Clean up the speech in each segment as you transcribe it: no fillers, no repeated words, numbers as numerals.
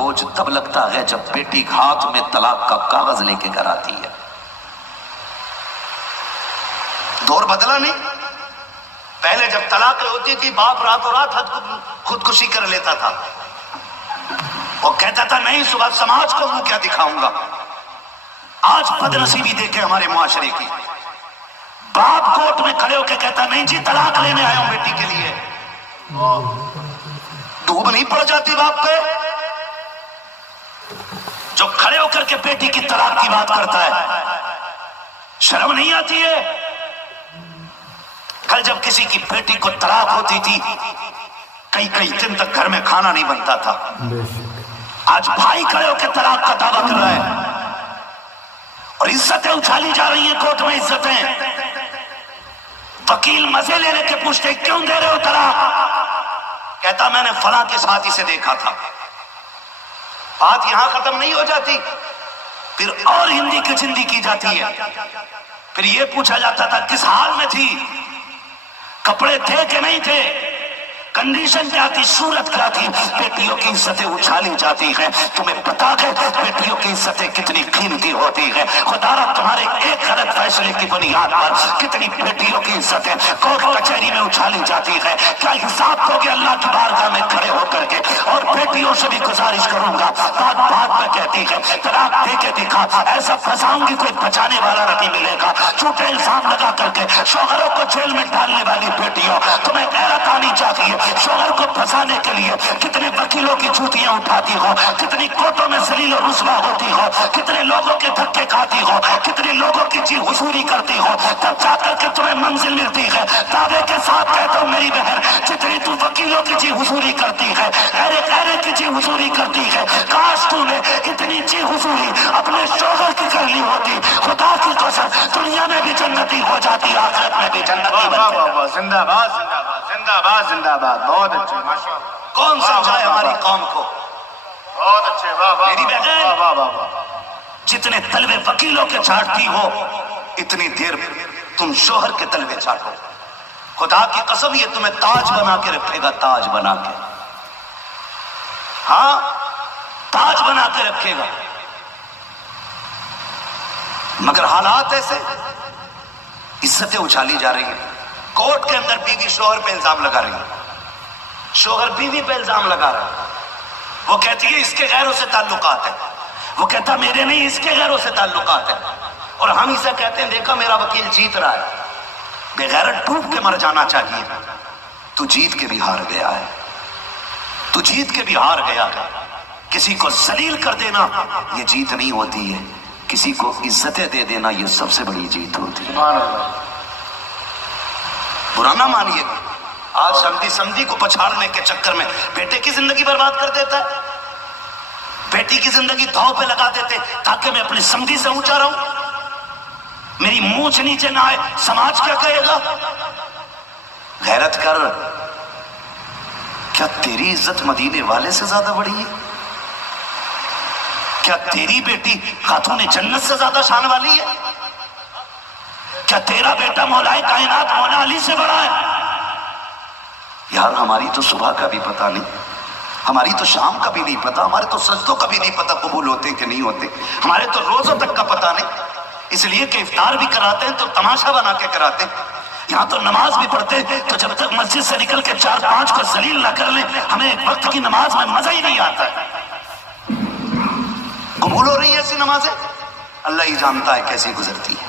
بوجھ تب لگتا ہے جب بیٹی ہاتھ میں طلاق کا کاغذ لے کے گھر آتی ہے۔ دور بدلا نہیں، پہلے جب طلاق ہوتی تھی باپ راتوں رات خودکشی کر لیتا تھا، وہ کہتا تھا نہیں صبح سماج کو میں کیا دکھاؤں گا۔ آج بد نصیبی دیکھے ہمارے معاشرے کی، باپ کورٹ میں کھڑے ہو کے کہتا نہیں جی طلاق لینے آیا ہوں بیٹی کے لیے، ڈوب نہیں پڑ جاتی باپ پہ؟ جو کھڑے ہو کر کے بیٹی کی طلاق کی بات کرتا ہے، شرم نہیں آتی ہے؟ کل جب کسی کی بیٹی کو طلاق ہوتی تھی کئی دن تک گھر میں کھانا نہیں بنتا تھا، آج بھائی کھڑے ہو کے طلاق کا دعویٰ کر رہا ہے اور عزتیں اچھالی جا رہی ہیں کورٹ میں، عزتیں۔ وکیل مزے لے لے کے پوچھتے کیوں دے رہے ہو طلاق؟ کہتا میں نے فلاں کے ساتھی سے دیکھا تھا۔ بات یہاں ختم نہیں ہو جاتی، پھر اور ہندی کی چندی کی جاتی ہے۔ پھر یہ پوچھا جاتا تھا کس حال میں تھی، کپڑے تھے کہ نہیں تھے، کنڈیشن کیا تھی، صورت کیا تھی۔ بیٹیوں کی عزتیں اچھالی جاتی ہیں۔ تمہیں پتا ہے بیٹیوں کی عزتیں کتنی قیمتی ہوتی ہیں؟ خدا را تمہارے ایک غلط فیصلے کی بنیاد پر کتنی بیٹیوں کی عزتیں کورٹ کچہری میں اچھالی جاتی ہے۔ کیا حساب دو گے اللہ کی بارگاہ میں کھڑے ہو کر کے؟ اور بیٹیوں سے بھی گزارش کروں گا، بات میں کہتی ہے طلاق دے کے دکھا، ایسا پھنساؤں گی کوئی بچانے والا نہیں ملے گا۔ جھوٹے الزام لگا کر کے شوہروں کو جیل میں ڈالنے والی بیٹیوں، تمہیں غیرت آنی چاہیے۔ شوہر کو پھنسانے کے لیے کتنے وکیلوں کی جوتیاں اٹھاتی ہو، کتنی کوٹوں میں ذلیل و رسوا ہوتی ہو، کتنے لوگوں کے دھکے کھاتی ہو، کتنے لوگوں کی جی حضوری کرتی ہو، تب جا کر کے تمہیں منزل ملتی ہے۔ دعوے کے ساتھ کہتا ہوں میری بہن، جتنی تو وکیلوں کی جی حضوری کرتی ہے، ایرے کی جی حضوری کرتی ہے، کاش تو نے اتنی جی حضوری اپنے شوہر کی کر لی ہوتی، خدا کی قسم دنیا میں بھی جنتی ہو جاتی، آخرت میں بھی جنتی بن جاتی۔ زندہ باد زندہ باد زندہ باد زندہ باد، بہت اچھے، ماشاءاللہ۔ کون سمجھائے ہماری قوم کو؟ بہت اچھے، واہ واہ میری بہن، واہ واہ واہ واہ۔ جتنے تلوے وکیلوں کے چھاٹتی ہو اتنی دیر تم شوہر کے تلوے چھاٹو۔ خدا کی قسم یہ تمہیں تاج بنا کے رکھے گا، تاج بنا کے، ہاں تاج بنا کے رکھے گا۔ مگر حالات ایسے، عزتیں اچھالی جا رہی ہیں۔ کورٹ کے اندر بیوی شوہر پہ الزام لگا رہی ہے، شوہر بیوی پہ الزام لگا رہا ہے۔ وہ کہتی ہے اس کے غیروں سے تعلقات ہیں، وہ کہتا میرے نہیں اس کے غیروں سے تعلقات ہیں، اور ہم اسے کہتے ہیں دیکھا میرا وکیل جیت رہا ہے۔ بے غیرت ڈوب کے مر جانا چاہیے، تو جیت کے بھی ہار گیا ہے، تو جیت کے بھی ہار گیا ہے۔ کسی کو ذلیل کر دینا یہ جیت نہیں ہوتی ہے، کسی کو عزتیں دے دینا یہ سب سے بڑی جیت ہوتی ہے۔ سبحان اللہ۔ برا نہ مانیے، آج سمدھی کو پچھاڑنے کے چکر میں بیٹے کی زندگی برباد کر دیتا ہے، بیٹی کی زندگی دھاؤ پہ لگا دیتے تاکہ میں اپنی سمدھی سے اونچا رہوں، میری مونچھ نیچے نہ آئے، سماج کیا کہے گا؟ غیرت کر، کیا تیری عزت مدینے والے سے زیادہ بڑی ہے؟ کیا تیری بیٹی خاتون جنت سے زیادہ شان والی ہے؟ کیا تیرا بیٹا مولا کائنات مولا علی سے بڑا ہے؟ یار ہماری تو صبح کا بھی پتہ نہیں، ہماری تو شام کا بھی نہیں پتا، ہمارے تو سجدوں کا بھی نہیں پتا قبول ہوتے کہ نہیں ہوتے، ہمارے تو روزوں تک کا پتہ نہیں، اس لیے کہ افطار بھی کراتے ہیں تو تماشا بنا کے کراتے ہیں، یہاں تو نماز بھی پڑھتے ہیں تو جب تک مسجد سے نکل کے 4-5 کو ذلیل نہ کر لیں ہمیں ایک وقت کی نماز میں مزہ ہی نہیں آتا ہے۔ قبول ہو رہی ہے ایسی نمازیں؟ اللہ ہی جانتا ہے کیسی گزرتی ہے۔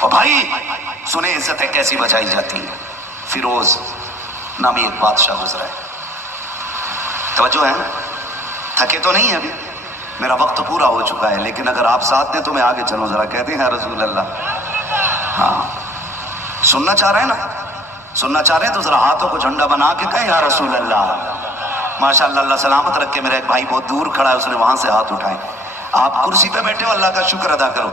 اور بھائی سنیں عزتیں کیسی بچائی جاتی ہیں۔ فیروز نامی ایک بادشاہ گزرا ہے، توجہ ہے، تھکے تو نہیں ہے ابھی، میرا وقت پورا ہو چکا ہے، لیکن اگر آپ ساتھ دیں تو میں آگے چلوں، ذرا کہتے ہیں یا رسول اللہ۔ ہاں سننا چاہ رہے ہیں نا، سننا چاہ رہے ہیں تو ذرا ہاتھوں کو جھنڈا بنا کے کہیں یا رسول اللہ۔ ماشاءاللہ، اللہ سلامت رکھ کے، میرا ایک بھائی بہت دور کھڑا ہے، اس نے وہاں سے ہاتھ اٹھائے۔ آپ کرسی پہ بیٹھے ہو، اللہ کا شکر ادا کرو۔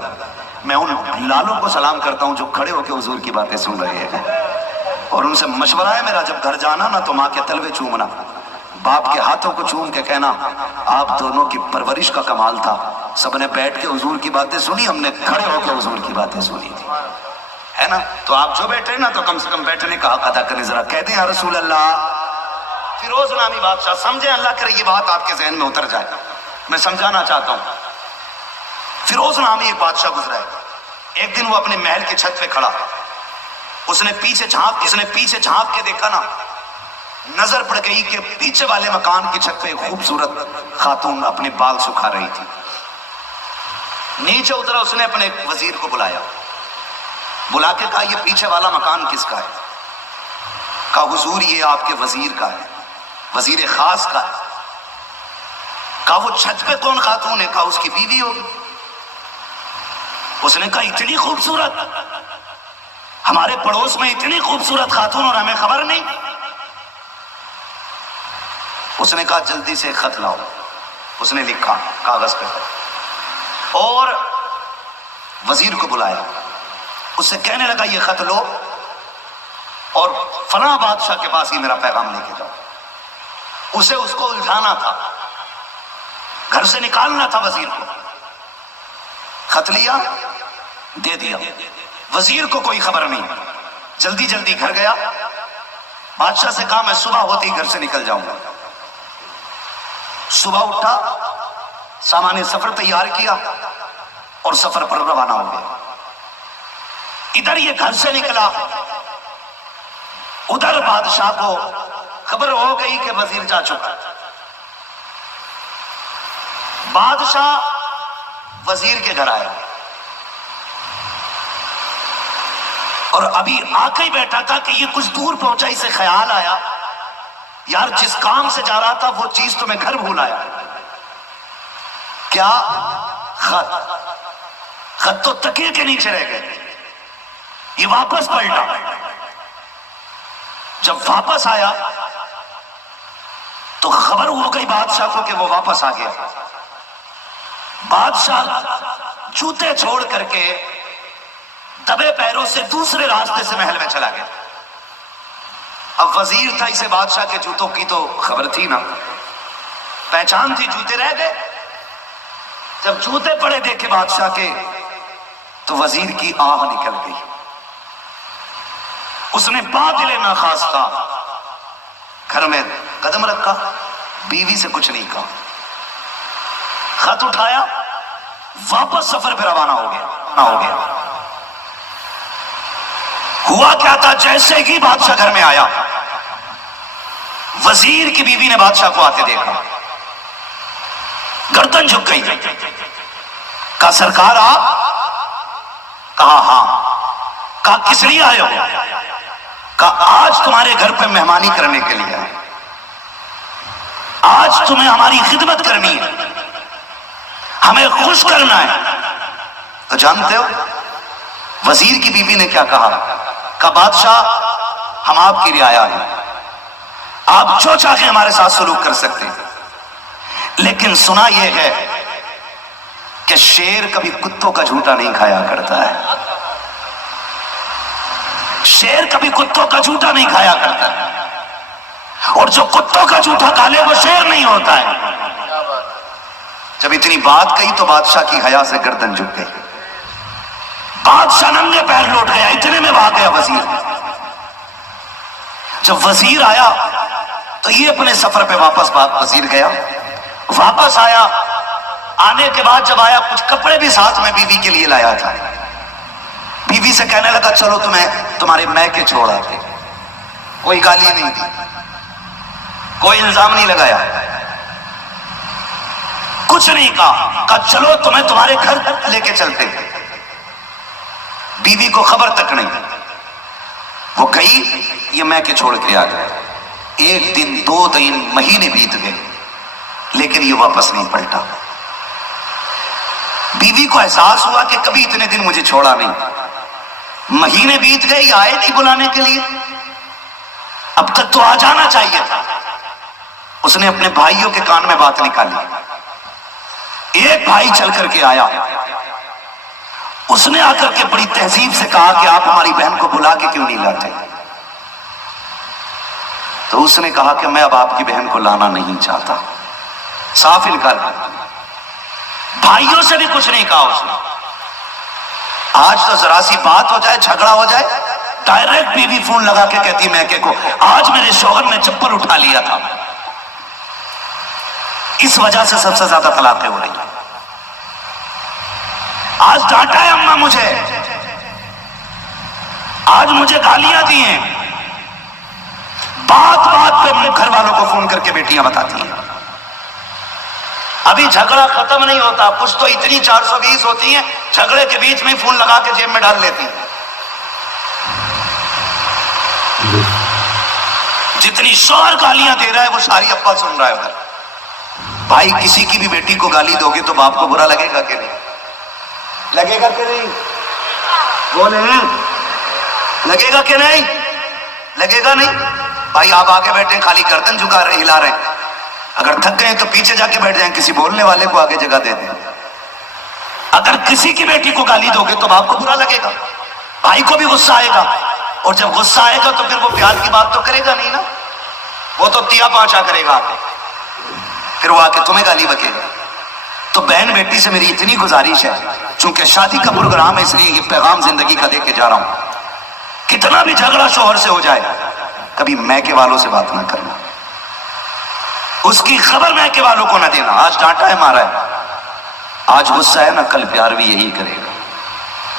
میں ان لالوں کو سلام کرتا ہوں جو کھڑے ہو کے حضور کی باتیں سن رہے ہیں، اور ان سے مشورہ ہے میرا، جب گھر جانا نا تو ماں کے تلوے چومنا، باپ کے ہاتھوں کو چوم کے کہنا آپ دونوں کی پرورش کا کمال تھا، سب نے بیٹھ کے حضور کی باتیں سنی، ہم نے کھڑے ہو کے حضور کی باتیں سنی تھی، ہے نا؟ تو آپ جو بیٹھے نا تو کم سے کم بیٹھنے کا حق ادا کریں، ذرا کہہ دیں یا رسول اللہ۔ پھر فیروز نامی بادشاہ، سمجھیں اللہ کرے یہ بات آپ کے ذہن میں اتر جائے، میں سمجھانا چاہتا ہوں. فیروز نامی ایک بادشاہ گزرا ہے. ایک دن وہ اپنے محل کی چھت پہ کھڑا، اس نے پیچھے جھانک کے دیکھا نا، نظر پڑ گئی کہ پیچھے والے مکان کی چھت پہ ایک خوبصورت خاتون اپنے بال سکھا رہی تھی. نیچے اترا، اس نے اپنے وزیر کو بلایا، بلا کے کہا یہ پیچھے والا مکان کس کا ہے؟ کہا حضور یہ آپ کے وزیر کا ہے، وزیر خاص کا ہے. کہا وہ چھت پہ کون خاتون ہے؟ کہا اس کی بیوی ہوگی. اس نے کہا اتنی خوبصورت، ہمارے پڑوس میں اتنی خوبصورت خاتون اور ہمیں خبر نہیں. اس نے کہا جلدی سے خط لاؤ. اس نے لکھا کاغذ پہ اور وزیر کو بلایا. اس سے کہنے لگا یہ خط لو اور فلاں بادشاہ کے پاس ہی میرا پیغام لے کے جاؤ. اسے اس کو الجھانا تھا، گھر سے نکالنا تھا وزیر کو. خط لیا، دے دیا. وزیر کو کوئی خبر نہیں، جلدی جلدی گھر گیا. بادشاہ سے کہا میں صبح ہوتے ہی گھر سے نکل جاؤں گا. صبح اٹھا، سامان سفر تیار کیا اور سفر پر روانہ ہو گیا. ادھر یہ گھر سے نکلا، ادھر بادشاہ کو خبر ہو گئی کہ وزیر جا چکا. بادشاہ وزیر کے گھر آیا اور ابھی آ کے ہی بیٹھا تھا کہ یہ کچھ دور پہنچا، اسے خیال آیا یار جس کام سے جا رہا تھا وہ چیز تو میں گھر بھول آیا. کیا؟ خط تو تکیے کے نیچے رہ گئے. یہ واپس پلٹا. جب واپس آیا تو خبر ہو گئی بادشاہ کو کہ وہ واپس آ گیا. بادشاہ جوتے چھوڑ کر کے دبے پیروں سے دوسرے راستے سے محل میں چلا گیا. اب وزیر تھا، اسے بادشاہ کے جوتوں کی تو خبر تھی نا، پہچان تھی، جوتے رہ گئے. جب جوتے پڑے دیکھے بادشاہ کے تو وزیر کی آہ نکل گئی. اس نے باطل ناخواستہ گھر میں قدم رکھا، بیوی سے کچھ نہیں کہا. خط اٹھایا، واپس سفر پہ روانہ ہو گیا. ہوا کیا تھا، جیسے ہی بادشاہ گھر میں آیا وزیر کی بیوی نے بادشاہ کو آتے دیکھا، گردن جھک گئی. کہا سرکار آپ؟ کہا ہاں. کہا کس لیے آئے ہو؟ کہا آج تمہارے گھر پہ مہمانی کرنے کے لیے آئے، آج تمہیں ہماری خدمت کرنی ہے، ہمیں خوش کرنا ہے. تو جانتے ہو وزیر کی بیوی نے کیا کہا؟ کہا بادشاہ ہم آپ کی رعایا ہیں، آپ جو چاہیں ہمارے ساتھ سلوک کر سکتے ہیں، لیکن سنا یہ ہے کہ شیر کبھی کتوں کا جھوٹا نہیں کھایا کرتا ہے. شیر کبھی کتوں کا جھوٹا نہیں کھایا کرتا ہے، اور جو کتوں کا جھوٹا کھا لے وہ شیر نہیں ہوتا ہے. جب اتنی بات کہی تو بادشاہ کی حیا سے گردن جھک گئی. بادشاہ ننگے پیر لوٹ گیا. اتنے میں آ گیا وزیر. جب وزیر آیا تو یہ اپنے سفر پہ واپس وزیر گیا، واپس آیا. آنے کے بعد جب آیا کچھ کپڑے بھی ساتھ میں بیوی کے لیے لایا تھا. بیوی سے کہنے لگا چلو تمہیں تمہارے میکے چھوڑ آتے. کوئی گالی نہیں دی، کوئی الزام نہیں لگایا، کچھ نہیں کہا. کہا چلو تمہیں تمہارے گھر لے کے چلتے. بیوی کو خبر تک نہیں. وہ گئی، یہ میکے چھوڑ کے آ گیا. 1 دن 2 دن مہینے بیت گئے لیکن یہ واپس نہیں پلٹا. بیوی کو احساس ہوا کہ کبھی اتنے دن مجھے چھوڑا نہیں. مہینے بیت گئے، یہ آئے نہیں بلانے کے لیے، اب تک تو آ جانا چاہیے تھا. اس نے اپنے بھائیوں کے کان میں بات نکالی. ایک بھائی چل کر کے آیا، اس نے آ کر کے بڑی تہذیب سے کہا کہ آپ ہماری بہن کو بلا کے کیوں نہیں لاتے؟ تو اس نے کہا کہ میں اب آپ کی بہن کو لانا نہیں چاہتا. صاف انکار کر. بھائیوں سے بھی کچھ نہیں کہا اس نے. آج تو ذرا سی بات ہو جائے، جھگڑا ہو جائے، ڈائریکٹ بیوی فون لگا کے کہتی میں کہ کو آج میرے شوہر نے چپل اٹھا لیا تھا. اس وجہ سے سب سے زیادہ طلاقیں ہو رہی ہیں۔ آج ڈانٹا ہے اماں مجھے، آج مجھے گالیاں دی ہیں، بات بات پہ گھر والوں کو فون کر کے بیٹیاں بتاتی ہیں ابھی جھگڑا ختم نہیں ہوتا، کچھ تو اتنی 420 ہوتی ہیں جھگڑے کے بیچ میں فون لگا کے جیب میں ڈال لیتی ہیں۔ جتنی شوہر گالیاں دے رہا ہے وہ ساری ابا سن رہا ہے ادھر۔ بھائی کسی کی بھی بیٹی کو گالی دو گے تو باپ کو برا لگے گا کہ نہیں؟ لگے گا کہ نہیں؟ بولے لگے گا کہ نہیں؟ لگے گا نہیں؟ بھائی آپ آگے بیٹھے خالی گردن جھکا رہے ہلا رہے، اگر تھک گئے تو پیچھے جا کے بیٹھ جائیں، کسی بولنے والے کو آگے جگہ دے دیں۔ اگر کسی کی بیٹی کو گالی دو گے تو باپ کو برا لگے گا، بھائی کو بھی غصہ آئے گا، اور جب غصہ آئے گا تو پھر وہ پیار کی بات تو کرے گا نہیں نا، وہ تو تیا پانچا کرے گا آگے، پھر وہ آ کے تمہیں گالی بکے گا۔ تو بہن بیٹی سے میری اتنی گزارش ہے، چونکہ شادی کا پروگرام ہے اس لیے یہ پیغام زندگی کا دے کے جا رہا ہوں، کتنا بھی جھگڑا شوہر سے ہو جائے کبھی میکے والوں سے بات نہ کرنا، اس کی خبر میکے والوں کو نہ دینا۔ آج ڈانٹا ہے مارا ہے، آج غصہ ہے نا، کل پیار بھی یہی کرے گا۔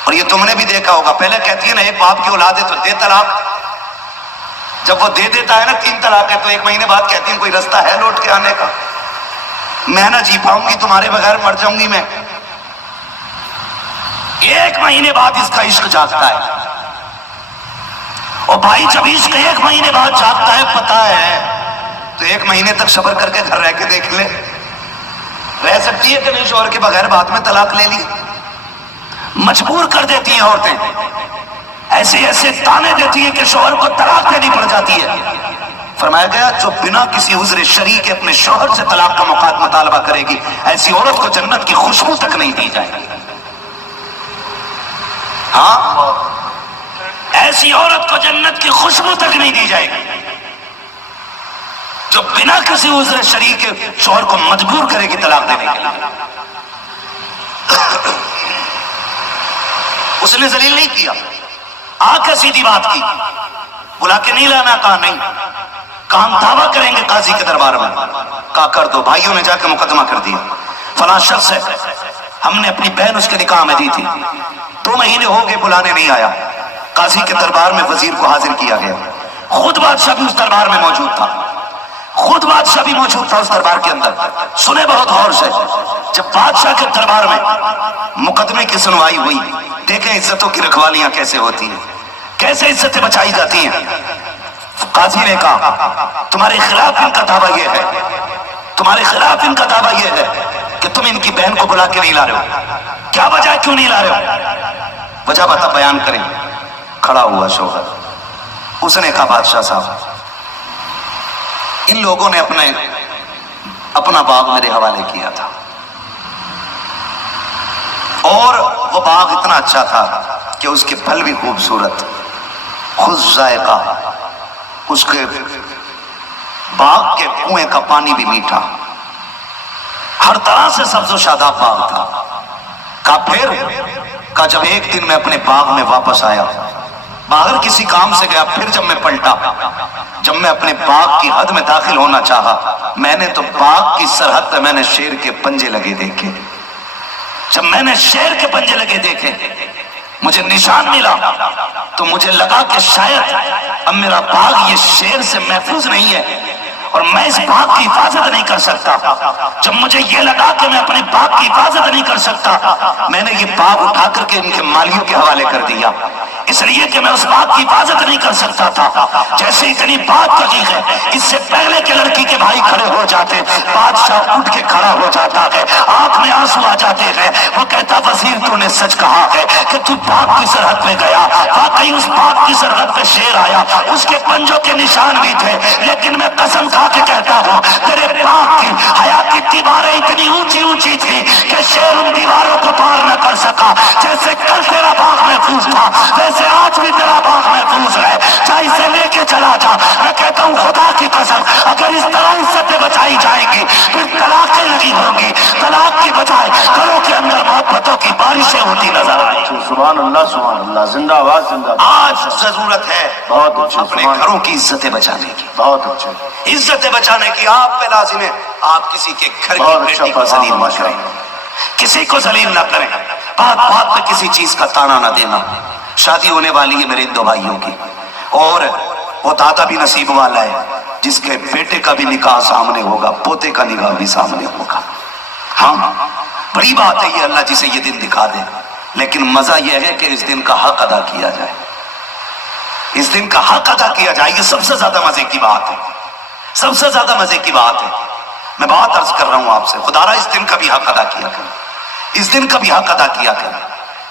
اور یہ تم نے بھی دیکھا ہوگا، پہلے کہتی ہے نا ایک باپ کی اولاد ہے تو دے طلاق، جب وہ دے دیتا ہے نا 3 طلاق ہے تو 1 مہینے بعد کہتی ہیں کوئی رستہ ہے لوٹ کے آنے کا؟ میں نہ جی پاؤں گی، تمہارے بغیر مر جاؤں گی میں۔ 1 مہینے بعد اس کا عشق جاگتا ہے، اور بھائی جب عشق 1 مہینے بعد جاگتا ہے پتہ ہے تو 1 مہینے تک صبر کر کے گھر رہ کے دیکھ لے، رہ سکتی ہے کہ نہیں شوہر کے بغیر، بعد میں طلاق لے لی۔ مجبور کر دیتی ہیں عورتیں، ایسے ایسے تانے دیتی ہیں کہ شوہر کو طلاق دینی پڑ جاتی ہے۔ فرمایا گیا جو بنا کسی عذر شرعی کے اپنے شوہر سے طلاق کا مطالبہ کرے گی ایسی عورت کو جنت کی خوشبو تک نہیں دی جائے گی۔ ہاں، ایسی عورت کو جنت کی خوشبو تک نہیں دی جائے گی جو بنا کسی عذر شرعی کے شوہر کو مجبور کرے گی طلاق دینے کے لیے۔ اس نے ذلیل نہیں کیا، آ کے سیدھی بات کی، بلا کے نہیں لانا، کہا نہیں، کہا ہم دعویٰ کریں گے قاضی کے دربار میں، کہا کر دو۔ بھائیوں نے جا کے مقدمہ کر دیا، فلاں شخص ہے، ہم نے اپنی بہن اس کے نکاح میں دی تھی، 2 مہینے ہو گئے بلانے نہیں آیا۔ قاضی کے دربار میں وزیر کو حاضر کیا گیا، خود بادشاہ بھی اس دربار میں موجود تھا، خود بادشاہ بھی موجود تھا اس دربار کے اندر۔ سنے بہت غور سے، جب بادشاہ کے دربار میں مقدمے کی سنوائی ہوئی، دیکھیں عزتوں کی رکھوالیاں کیسے ہوتی ہیں، کیسے عزتیں بچائی جاتی ہیں۔ قاضی نے کہا تمہارے خلاف ان کا دعویٰ یہ ہے، تمہارے خلاف ان کا دعویٰ یہ ہے کہ تم ان کی بہن کو بلا کے نہیں لا رہے ہو، کیا وجہ ہے کیوں نہیں لا رہے ہو؟ وجہ بتا بیان کریں۔ کھڑا ہوا شوہر، اس نے کہا بادشاہ صاحب ان لوگوں نے اپنا باغ میرے حوالے کیا تھا، اور وہ باغ اتنا اچھا تھا کہ اس کے پھل بھی خوبصورت، خوش ذائقہ، اس کے باغ کے کنویں کا پانی بھی میٹھا، ہر طرح سے سبز و شاداب باغ تھا۔ کہا جب ایک دن میں اپنے باغ میں واپس آیا، باہر کسی کام سے گیا، پھر جب میں پلٹا، جب میں اپنے باغ کی حد میں داخل ہونا چاہا، میں نے تو باغ کی سرحد پہ میں نے شیر کے پنجے لگے دیکھے۔ جب میں نے شیر کے پنجے لگے دیکھے، مجھے نشان ملا تو مجھے لگا کہ شاید اب میرا باغ یہ شیر سے محفوظ نہیں ہے اور میں اس باغ کی حفاظت نہیں کر سکتا۔ جب مجھے یہ لگا کہ میں اپنے باغ کی حفاظت نہیں کر سکتا، میں نے یہ باغ اٹھا کر کے ان کے مالیوں کے حوالے کر دیا، اس لیے کہ میں اس باغ کی حفاظت نہیں کر سکتا تھا۔ جیسے اتنی بات لگی ہے، اس سے پہلے کہ لڑکی کے بھائی کھڑے ہو جاتے، بادشاہ اٹھ کے کھڑا ہو جاتا ہے، آنکھ میں آنسو آ جاتے ہیں، وہ کہتا وزیر تو نے سچ کہا ہے کہ تو باغ کی سرحد میں گیا، واقعی اس باغ کی سرحد پہ شیر آیا، اس کے پنجوں کے نشان بھی تھے، لیکن میں قسم کھا کے کہتا ہوں تیرے باغ کی حیا کی دیواریں اتنی اونچی اونچی تھی کہ شیر ان دیواروں کو پار نہ کر سکا۔ جیسے کل تیرا باغ محفوظ تھا ویسے آج بھی تیرا باغ محفوظ ہے، چاہے اسے لے کے چلا جا۔ میں کہتا ہوں خدا کی قسم اگر اس طرح عزتیں بچائی جائیں گی پھر طلاقیں نہیں ہوں گی، طلاق کی بجائے گھروں کے اندر محبتوں کی بارشیں ہوتی نظر آئیں۔ سبحان اللہ زندہ آباد زندہ آباد. آج ضرورت ہے بہت اچھے اپنے گھروں کی عزتیں بچانے کی. بہت اچھے. عزتیں بچانے کی آپ پہ لازم ہے. آپ کسی کے گھر کی بہت بیٹی کو اچھا ذلیل نہ کریں, کسی کو ذلیل نہ کریں, بات بات پہ کسی چیز کا تانا نہ دینا. شادی ہونے والی ہے میرے ان دو بھائیوں کی, اور وہ دادا بھی نصیب والا ہے جس کے بیٹے کا بھی نکاح سامنے ہوگا, پوتے کا نکاح بھی سامنے ہوگا. ہاں بڑی بات ہے یہ, اللہ جسے یہ دن دکھا دے. لیکن مزہ یہ ہے کہ اس دن کا حق ادا کیا جائے, اس دن کا حق ادا کیا جائے. یہ سب سے زیادہ مزے کی بات ہے, سب سے زیادہ مزے کی بات ہے. میں بات عرض کر رہا ہوں آپ سے, خدا را اس دن کا بھی حق ادا کیا کریں, اس دن کا بھی حق ادا کیا کریں.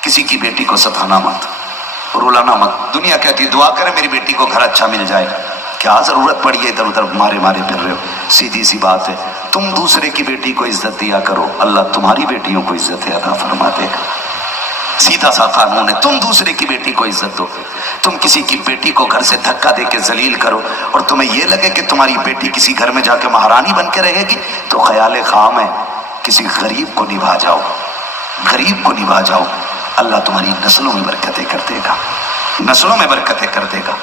کسی کی بیٹی کو ستانا مت, رولانا مت. دنیا کہتی دعا کرے میری بیٹی کو گھر اچھا مل جائے, کیا ضرورت پڑی ہے ادھر ادھر مارے پھر رہے ہو. سیدھی سی بات ہے, تم دوسرے کی بیٹی کو عزت دیا کرو, اللہ تمہاری بیٹیوں کو عزت عطا فرما دے گا. سیدھا سا قانون ہے, تم دوسرے کی بیٹی کو عزت دو. تم کسی کی بیٹی کو گھر سے دھکا دے کے ذلیل کرو اور تمہیں یہ لگے کہ تمہاری بیٹی کسی گھر میں جا کے مہارانی بن کے رہے گی, تو خیال خام ہے. کسی غریب کو نبھا جاؤ, غریب کو نبھا جاؤ, اللہ تمہاری نسلوں میں برکتیں کر دے گا, نسلوں میں برکتیں کر دے گا.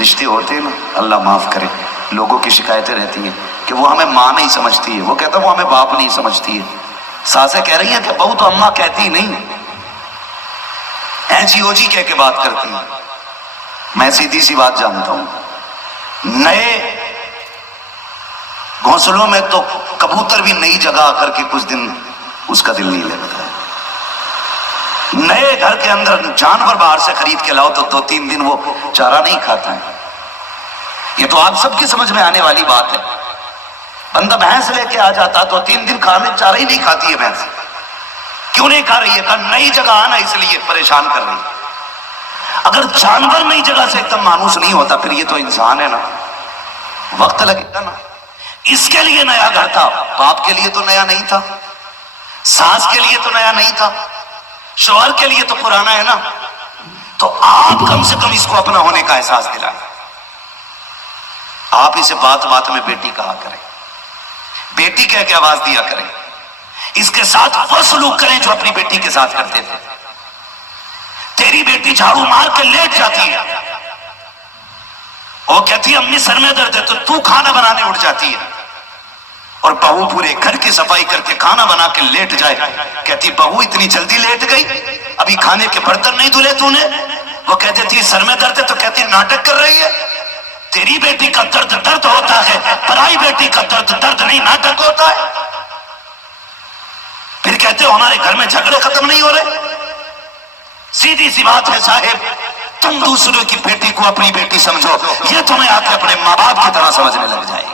رشتے ہوتے ہیں نا, اللہ معاف کرے, لوگوں کی شکایتیں رہتی ہیں کہ وہ ہمیں ماں نہیں سمجھتی ہے, وہ کہتا وہ ہمیں باپ نہیں سمجھتی ہے. ساسیں کہہ رہی ہیں کہ بہو تو اماں کہتی نہیں, جی او جی کہہ کے بات کرتی ہیں. میں سیدھی سی بات جانتا ہوں, نئے گھونسلوں میں تو کبوتر بھی نئی جگہ آ کر کے کچھ دن اس کا دل نہیں لگتا ہے. نئے گھر کے اندر جانور باہر سے خرید کے لاؤ تو 2-3 دن وہ چارہ نہیں کھاتا ہے. یہ تو آپ سب کی سمجھ میں آنے والی بات ہے. بندہ بھینس لے کے آ جاتا تو 3 دن کھانے چارہ ہی نہیں کھاتی ہے بھینس. کیوں نہیں کھا رہی ہے؟ کہ نئی جگہ آنا اس لیے پریشان کر رہی ہے. اگر جانور نئی جگہ سے ایک دم مانوس نہیں ہوتا, پھر یہ تو انسان ہے نا, وقت لگے گا نا. اس کے لیے نیا گھر تھا, باپ کے لیے تو نیا نہیں تھا, ساس کے لیے تو نیا نہیں تھا, شوہر کے لیے تو پرانا ہے نا. تو آپ کم سے کم اس کو اپنا ہونے کا احساس دلائیں. آپ اسے بات بات میں بیٹی کہا کریں, بیٹی کہہ کے آواز دیا کریں. اس کے ساتھ وہ سلوک کریں جو اپنی بیٹی کے ساتھ کرتے تھے. تیری بیٹی جھاڑو مار کے لیٹ جاتی ہے, وہ کہتی ہے امی سر میں درد ہے, تو کھانا بنانے اٹھ جاتی ہے. اور بہو پورے گھر کی صفائی کر کے کھانا بنا کے لیٹ جائے, کہتی بہو اتنی جلدی لیٹ گئی, ابھی کھانے کے برتن نہیں دھلے تو نے. وہ کہتی تھی سر میں درد ہے, تو کہتی ناٹک کر رہی ہے. تیری بیٹی کا درد درد ہوتا ہے, پرائی بیٹی کا درد درد نہیں ناٹک ہوتا ہے. پھر کہتے ہو ہمارے گھر میں جھگڑے ختم نہیں ہو رہے. سیدھی سی بات ہے صاحب, تم دوسروں کی بیٹی کو اپنی بیٹی سمجھو, یہ تمہیں آ کے اپنے ماں باپ کی طرح سمجھنے لگ جائے گی.